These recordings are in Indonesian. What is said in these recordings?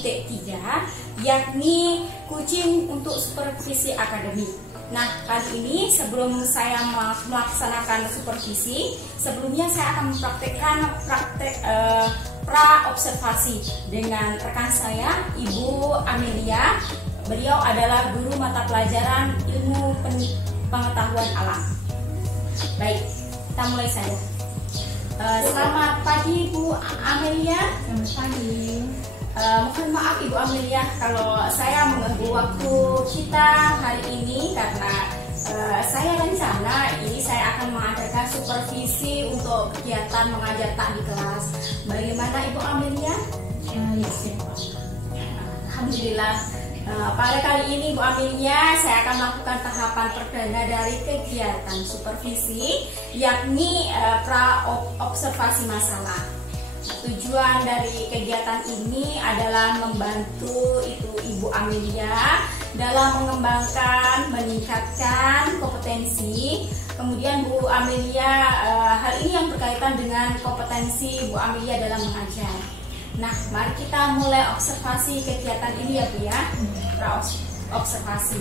3, yakni kucing untuk supervisi akademik. Nah, kali ini sebelum saya melaksanakan supervisi, sebelumnya saya akan mempraktekkan pra-observasi dengan rekan saya, Ibu Amelia. Beliau adalah guru mata pelajaran ilmu pengetahuan alam. Baik, kita mulai saja. Selamat pagi Bu Amelia. Selamat pagi. Mohon maaf Ibu Amelia kalau saya mengganggu waktu kita hari ini karena saya rencana ini saya akan mengadakan supervisi untuk kegiatan mengajar tak di kelas. Bagaimana Ibu Amelia? Ya, siap. Alhamdulillah. Pada kali ini Bu Amelia saya akan melakukan tahapan perdana dari kegiatan supervisi, yakni pra-observasi masalah. Tujuan dari kegiatan ini adalah membantu Ibu Amelia dalam mengembangkan, meningkatkan kompetensi. Kemudian Bu Amelia, hal ini yang berkaitan dengan kompetensi Bu Amelia dalam mengajar. Nah, mari kita mulai observasi kegiatan ini ya Bu ya, observasi.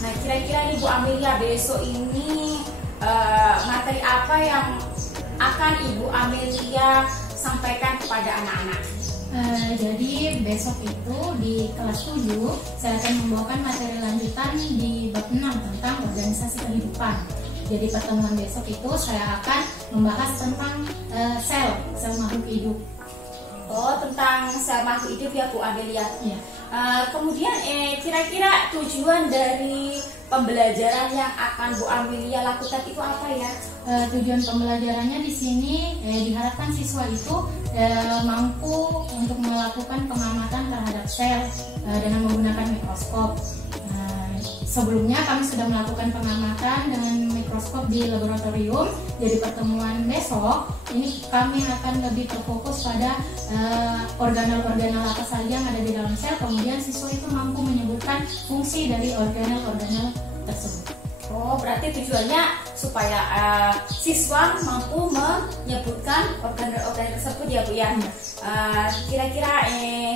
Nah, kira-kira nih Bu Amelia besok ini materi apa yang akan Ibu Amelia sampaikan kepada anak-anak? Jadi besok itu di kelas 7 saya akan membawakan materi lanjutan di bab 6 tentang organisasi kehidupan. Jadi pertemuan besok itu saya akan membahas tentang sel makhluk hidup. Oh, tentang sel makhluk hidup ya Bu Amelia. Ya. Kemudian kira-kira tujuan dari pembelajaran yang akan Bu Amelia lakukan itu apa ya? Tujuan pembelajarannya di sini diharapkan siswa itu mampu untuk melakukan pengamatan terhadap sel dengan menggunakan mikroskop. Sebelumnya kami sudah melakukan pengamatan dengan mikroskop di laboratorium. Jadi pertemuan besok ini kami akan lebih terfokus pada organel-organel apa saja yang ada di dalam sel. Kemudian siswa itu mampu menyebutkan fungsi dari organel-organel tersebut. Oh, berarti tujuannya supaya siswa mampu menyebutkan organel-organel tersebut ya Bu ya. Kira-kira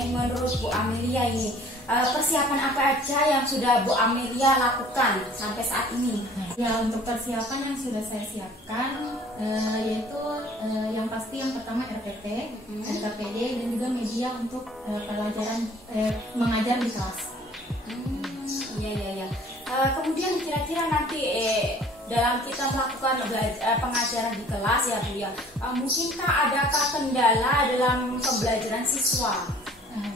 menurut Bu Amelia ini persiapan apa aja yang sudah Bu Amelia lakukan sampai saat ini? Ya, untuk persiapan yang sudah saya siapkan yaitu yang pasti yang pertama RPT, RKPD dan juga media untuk pelajaran mengajar di kelas. Iya. Kemudian kira-kira nanti dalam kita melakukan pengajaran di kelas ya Bu ya, mungkinkah adakah kendala dalam pembelajaran siswa?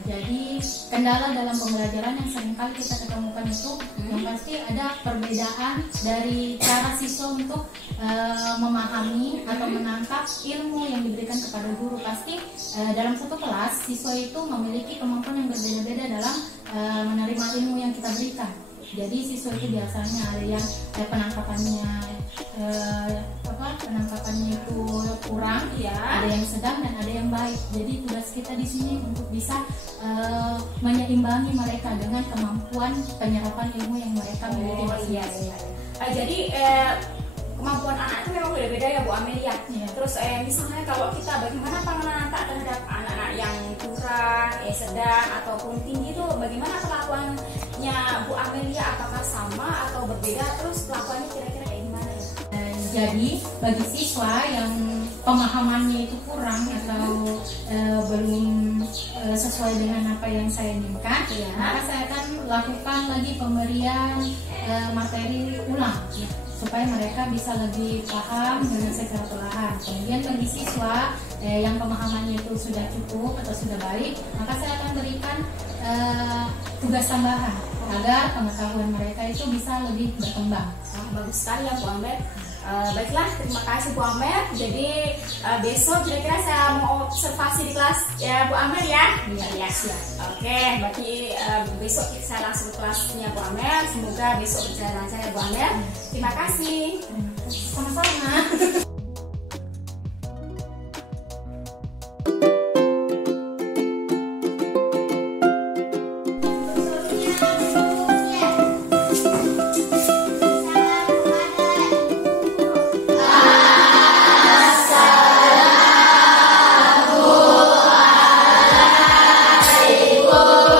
Jadi kendala dalam pembelajaran yang seringkali kita ketemukan itu yang pasti ada perbedaan dari cara siswa untuk memahami atau menangkap ilmu yang diberikan kepada guru. Pasti dalam satu kelas siswa itu memiliki kemampuan yang berbeda-beda dalam menerima ilmu yang kita berikan. Jadi siswa itu biasanya ada yang penangkapannya itu kurang, ya. Ada yang sedang dan ada yang baik. Jadi tugas kita di sini untuk bisa menyeimbangi mereka dengan kemampuan penyerapan ilmu yang mereka miliki. Jadi kemampuan anak itu memang beda-beda ya Bu Amelia. Ya. Terus misalnya kalau kita bagaimana pengenalan terhadap anak-anak yang kurang, sedang ataupun tinggi itu bagaimana perlakuannya Bu Amelia? Apakah sama atau berbeda? Terus perlakuannya kira-kira kayak gimana ya? Jadi bagi siswa yang pemahamannya itu kurang atau belum sesuai dengan apa yang saya inginkan, maka saya akan lakukan lagi pemberian materi ulang supaya mereka bisa lebih paham dengan secara perlahan. Kemudian bagi siswa yang pemahamannya itu sudah cukup atau sudah baik, maka saya akan berikan tugas tambahan agar pengetahuan mereka itu bisa lebih berkembang. Bagus sekali ya Bu Amer. Baiklah, terima kasih Bu Amer. Jadi besok kira-kira saya mau observasi di kelas ya Bu Amer ya. Iya, siap. Oke, berarti besok saya langsung ke kelasnya Bu Amer. Semoga besok berjalan lancar ya Bu Amer. Terima kasih. Sama-sama. Assalamualaikum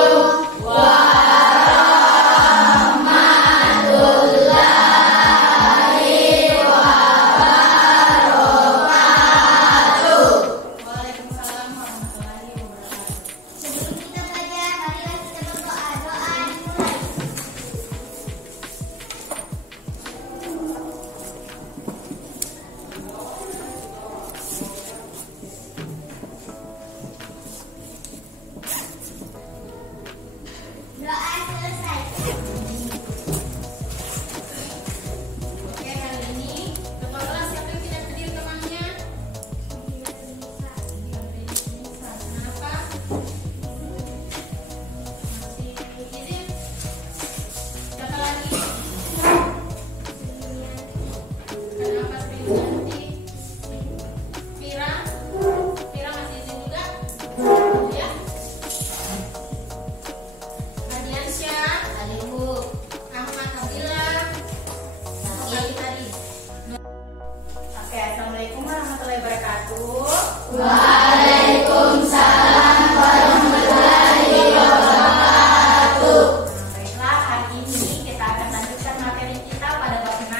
Waalaikumsalam warahmatullahi wabarakatuh. Baiklah, hari ini kita akan lanjutkan materi kita pada bab 6.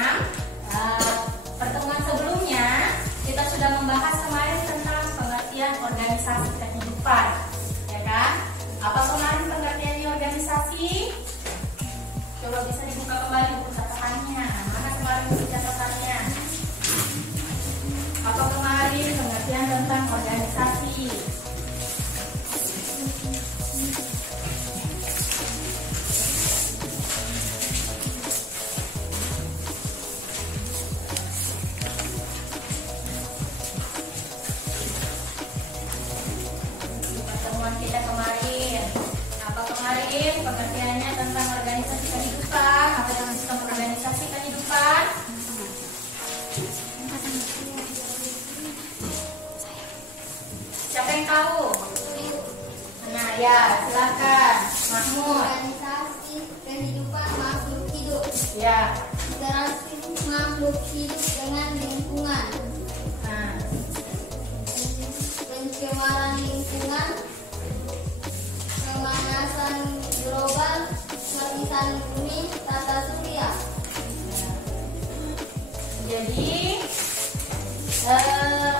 Pertemuan sebelumnya kita sudah membahas kemarin tentang pengertian organisasi kehidupan, ya kan? Apa kemarin pengertiannya organisasi? Coba bisa dibuka kembali buku catatannya. Mana kemarin buku catatannya? Apa kemarin pengertian tentang organisasi? Pertemuan kita kemarin, apa kemarin pengertiannya tentang organisasi kehidupan? Apa yang tentang organisasi kehidupan? Siapa yang tahu? Nah, ya, silakan, Mahmud. Organisasi kehidupan makhluk hidup. Ya. Interaksi makhluk hidup dengan lingkungan. Nah, Pencemaran lingkungan. Pemanasan global. Lapisan bumi. Tata surya. jadi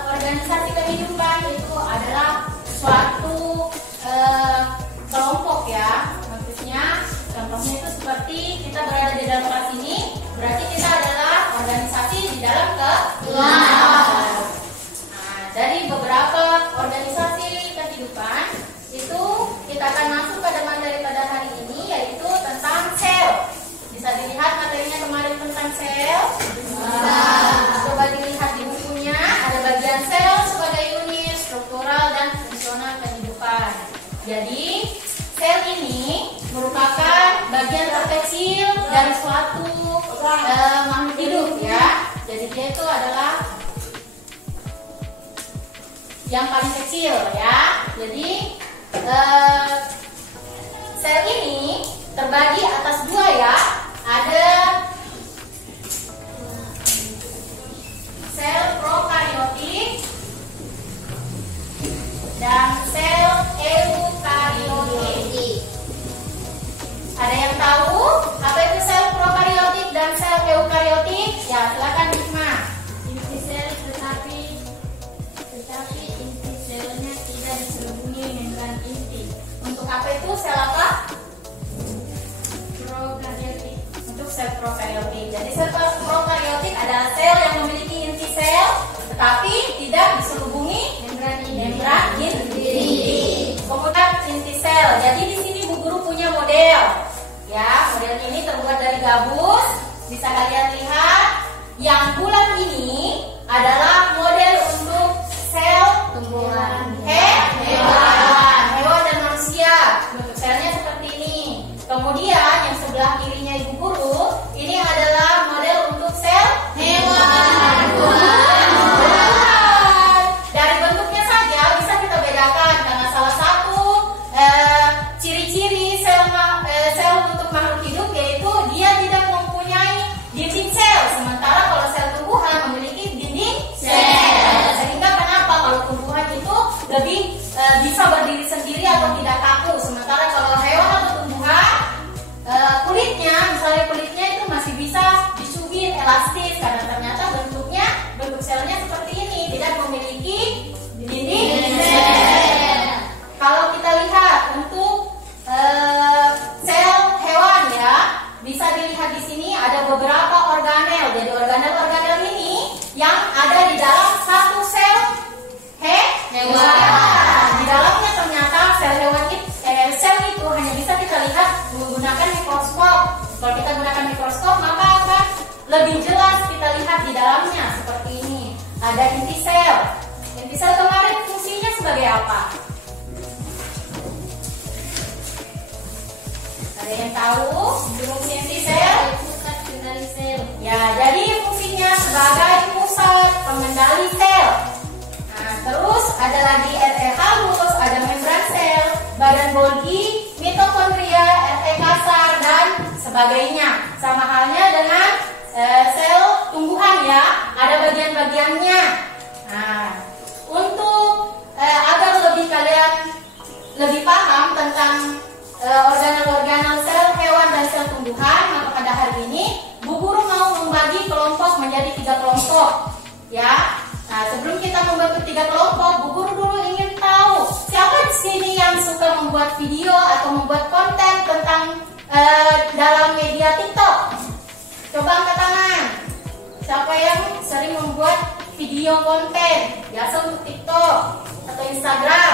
organisasi kehidupan itu adalah suatu kelompok, ya. Maksudnya contohnya itu seperti kita berada di dalam kelas ini, berarti kita adalah organisasi di dalam kelas. Nah, dari beberapa organisasi kehidupan itu kita akan masuk pada materi pada hari ini, yaitu tentang sel. Bisa dilihat materinya kemarin tentang sel. Coba dilihat di bukunya, ada bagian sel sebagai unit struktural dan fungsional kehidupan. Jadi sel ini merupakan bagian terkecil dari suatu makhluk hidup, ya. Jadi dia itu adalah yang paling kecil, ya. Jadi sel ini terbagi atas dua, ya. Ada sel prokariotik dan sel eukariotik. Ada yang tahu apa itu sel prokariotik dan sel eukariotik? Ya, silakan Hikma. Inti sel tetapi inti selnya tidak diselubungi membran inti. Untuk apa itu sel apa? Prokaryotik. Untuk sel prokariotik. Jadi sel prokariotik adalah sel yang memiliki inti sel tetapi tidak diselubungi membran inti. Kemudian inti sel. Jadi di sini Bu Guru punya model. Ya, model ini terbuat dari gabus. Bisa kalian lihat. Yang bulat ini adalah model untuk sel Tumbuhan. hewan dan manusia. Bentuk selnya seperti ini. Kemudian yang sebelah kirinya Ibu Guru, ini adalah model untuk sel hewan. Dari bentuknya saja bisa kita bedakan karena salah satu ciri-ciri sel untuk makhluk hidup yaitu dia tidak mempunyai dinding sel, sementara kalau sel tumbuhan memiliki dinding sel. Sehingga kenapa kalau tumbuhan itu lebih bisa berdiri sendiri atau tidak kaku, sementara kalau hewan atau tumbuhan kulitnya itu masih bisa dicubit, elastis karena ternyata bentuk selnya seperti ini, tidak memiliki dinding sel. Kalau kita lihat untuk sel hewan, ya, bisa dilihat di sini ada beberapa organel. Jadi organel-organel ini yang ada di dalam satu sel hewan. Di dalamnya ternyata sel itu hanya bisa kita lihat menggunakan mikroskop. Kalau kita gunakan mikroskop maka akan lebih jelas kita lihat di dalamnya seperti ini. Ada inti sel. Inti sel kemarin fungsinya sebagai apa? Ada yang tahu fungsi inti sel? Pusat kendali sel. Ya, jadi fungsinya sebagai pusat pengendali sel. Nah, terus ada lagi RE halus, ada membran sel, badan Golgi, mitokondria, RE kasar dan sebagainya. Sama halnya dengan sel tumbuhan, ya, ada bagian-bagiannya. Nah, untuk 3 kelompok, ya. Nah, sebelum kita membentuk 3 kelompok, Bu Guru dulu ingin tahu siapa di sini yang suka membuat video atau membuat konten tentang dalam media TikTok. Coba angkat tangan. Siapa yang sering membuat video konten biasa untuk TikTok atau Instagram?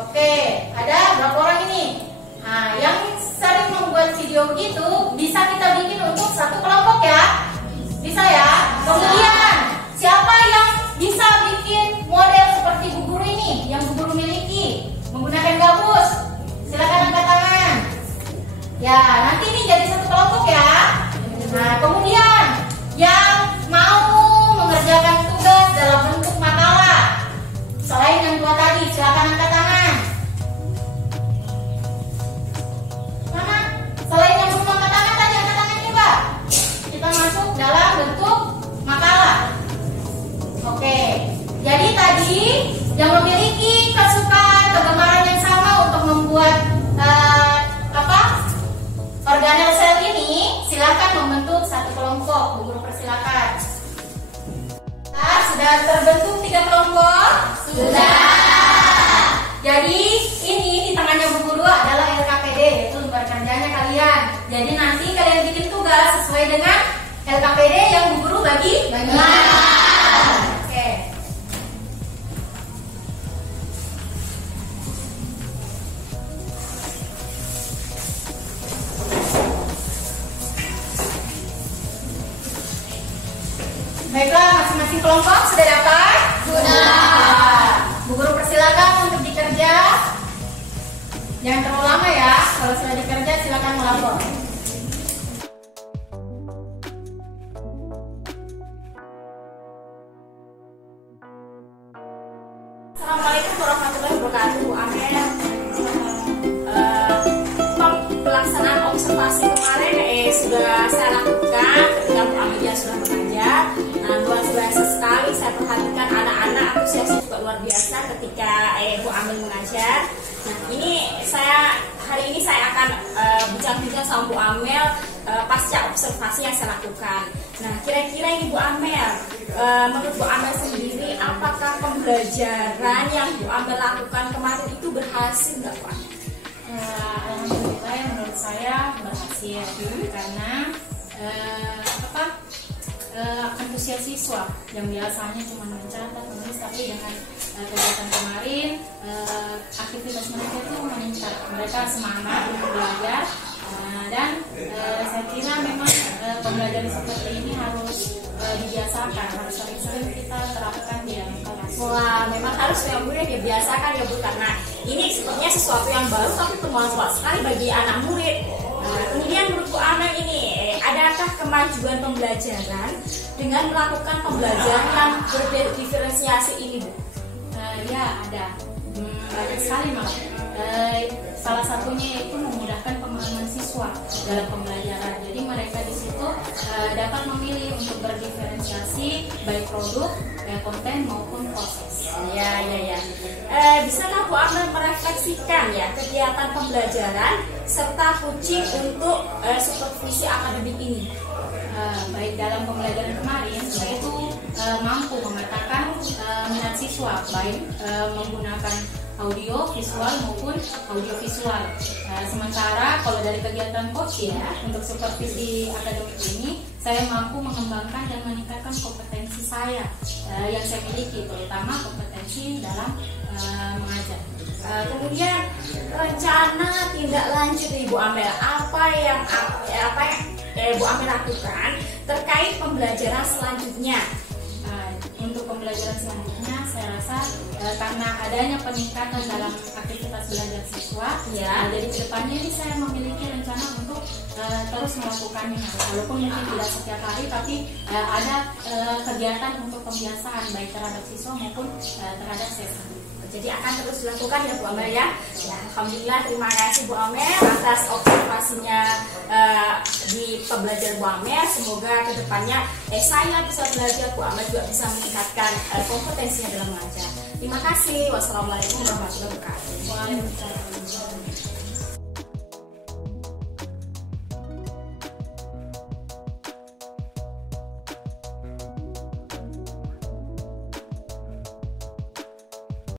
Oke, ada berapa orang ini? Nah, yang sering membuat video begitu bisa kita bikin untuk 1 kelompok ya. Bisa ya? Kemudian siapa yang bisa bikin model seperti Bu Guru ini yang Bu Guru miliki menggunakan gabus? Silakan angkat tangan. Ya, nanti ini jadi 1 kelompok ya. Nah, kemudian yang mau mengerjakan tugas dalam bentuk makalah selain yang 2 tadi, silakan angkat tangan. Mana? Selain yang belum angkat tangan tadi, angkat tangan coba. Kita masuk dalam bentuk makalah. Oke, jadi tadi yang memiliki kesukaan, kegemaran yang sama untuk membuat organel sel ini, silakan membentuk 1 kelompok. Bu Guru persilakan. Nah, sudah terbentuk 3 kelompok? Sudah. Jadi ini di tangannya Bu Guru adalah LKPD, yaitu lembar kerjanya kalian. Jadi nanti kalian bikin tugas sesuai dengan LKPD yang Bu Guru bagi. Oke. Baiklah, masing-masing kelompok sudah dapat? Sudah. Bu Guru persilakan untuk dikerja. Jangan terlalu lama ya. Kalau sudah dikerja silakan melapor. Assalamualaikum warahmatullahi wabarakatuh. Bu Amel, pelaksanaan observasi kemarin sudah saya lakukan ketika Bu Amelia sudah mengajar. Nah, luar biasa sekali saya perhatikan anak-anak antusiasnya juga luar biasa ketika Bu Amel mengajar. Nah, hari ini saya akan bincang-bincang sama Bu Amel pasca observasi yang saya lakukan. Nah, kira-kira ini Bu Amel, menurut Bu Amel sendiri, apakah pembelajaran yang Bu Amel lakukan kemarin itu berhasil nggak Bu Amel? Alhamdulillah, menurut saya berhasil karena antusias siswa yang biasanya cuma mencatat, menulis, tapi dengan kegiatan kemarin aktivitas mereka itu meningkat, mereka semangat untuk belajar. Dan saya kira memang pembelajaran seperti ini harus dibiasakan, harus sering-sering kita terapkan di dalam kelas. Wah, memang harus yang murid dibiasakan ya Bu, karena ini sepertinya sesuatu yang baru tapi bermanfaat sekali bagi anak murid. Nah, kemudian menurut Bu Amel ini, adakah kemajuan pembelajaran dengan melakukan pembelajaran yang berdiferensiasi ini Bu? Ya, ada. Banyak sekali malah. Salah satunya yaitu memudahkan pemahaman siswa dalam pembelajaran. Jadi mereka di situ dapat memilih untuk berdiferensiasi baik produk, konten maupun proses. Ya. Bisakah Bu Amel merefleksikan ya kegiatan pembelajaran serta coaching untuk supervisi akademik ini? Baik dalam pembelajaran kemarin saya itu mampu memetakan minat siswa baik menggunakan audio visual maupun audiovisual. Sementara kalau dari kegiatan coach ya untuk supervisi akademik ini saya mampu mengembangkan dan meningkatkan kompetensi saya yang saya miliki, terutama kompetensi dalam mengajar. Kemudian rencana tindak lanjut Ibu Amel, apa yang Bu Amel lakukan terkait pembelajaran selanjutnya? Untuk pembelajaran selanjutnya saya rasa karena adanya peningkatan dalam aktivitas belajar siswa, jadi kedepannya ini saya memiliki rencana untuk terus melakukannya, walaupun mungkin tidak setiap hari, tapi ada kegiatan untuk pembiasaan baik terhadap siswa maupun terhadap saya sendiri. Jadi akan terus dilakukan ya Bu Amel ya. Alhamdulillah, terima kasih Bu Amel atas observasinya di pembelajaran Bu Amel. Semoga kedepannya saya bisa belajar, Bu Amel juga bisa meningkatkan kompetensinya dalam mengajar. Terima kasih. Wassalamualaikum warahmatullahi wabarakatuh. Waalaikumsalam.